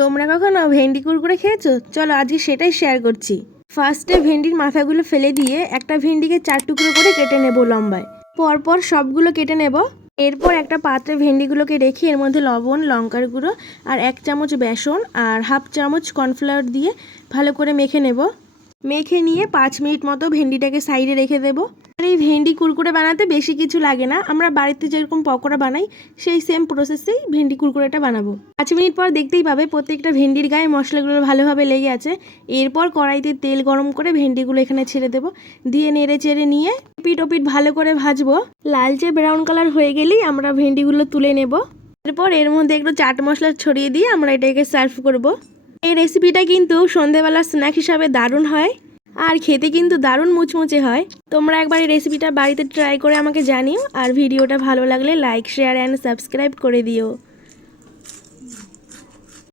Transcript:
তোমরা কখনো ভেন্ডি কুরকুরে খেয়েছো? চলো আজকে সেটাই শেয়ার করছি। ফার্স্টে ভেন্ডির মাথাগুলো ফেলে দিয়ে একটা ভেন্ডিকে 4 টুকরো করে কেটে নেব লম্বায়। পরপর সবগুলো কেটে নেব। এরপর একটা পাত্রে ভেন্ডিগুলোকে রেখে এর মধ্যে লবণ, লঙ্কার গুঁড়ো আর 1 চামচ বেসন আর হাফ চামচ কর্নফ্লাওয়ার দিয়ে ভালো করে মেখে নেব। মেখে নিয়ে 5 মিনিট মতো ভেন্ডিটাকে সাইডে রেখে দেব। আর এই ভেন্ডি কুরকুরে বানাতে বেশি কিছু লাগে না, আমরা বাড়িতে যেরকম পকোড়া বানাই সেই সেম প্রসেসেই ভেন্ডি কুরকুরেটা বানাবো। 5 মিনিট পর দেখতেই পাবে প্রত্যেকটা ভেন্ডির গায়ে মশলাগুলো ভালোভাবে লেগে আছে। এরপর কড়াইতে তেল গরম করে ভেন্ডিগুলো এখানে ছেড়ে দেব, দিয়ে নেড়ে চেড়ে নিয়ে পিট ও পিট ভালো করে ভাজবো। লালচে ব্রাউন কালার হয়ে গেলেই আমরা ভেন্ডিগুলো তুলে নেব। এরপর এর মধ্যে একটু চাট মশলা ছড়িয়ে দিয়ে আমরা এটাকে সার্ভ করব। এই রেসিপিটা কিন্তু সন্ধ্যেবেলার স্ন্যাক হিসাবে দারুণ হয় আর খেতে কিন্তু দারুণ মুচমুচে হয়। তোমরা একবার এই রেসিপিটা বাড়িতে ট্রাই করে আমাকে জানিও, আর ভিডিওটা ভালো লাগলে লাইক, শেয়ার অ্যান্ড সাবস্ক্রাইব করে দিও।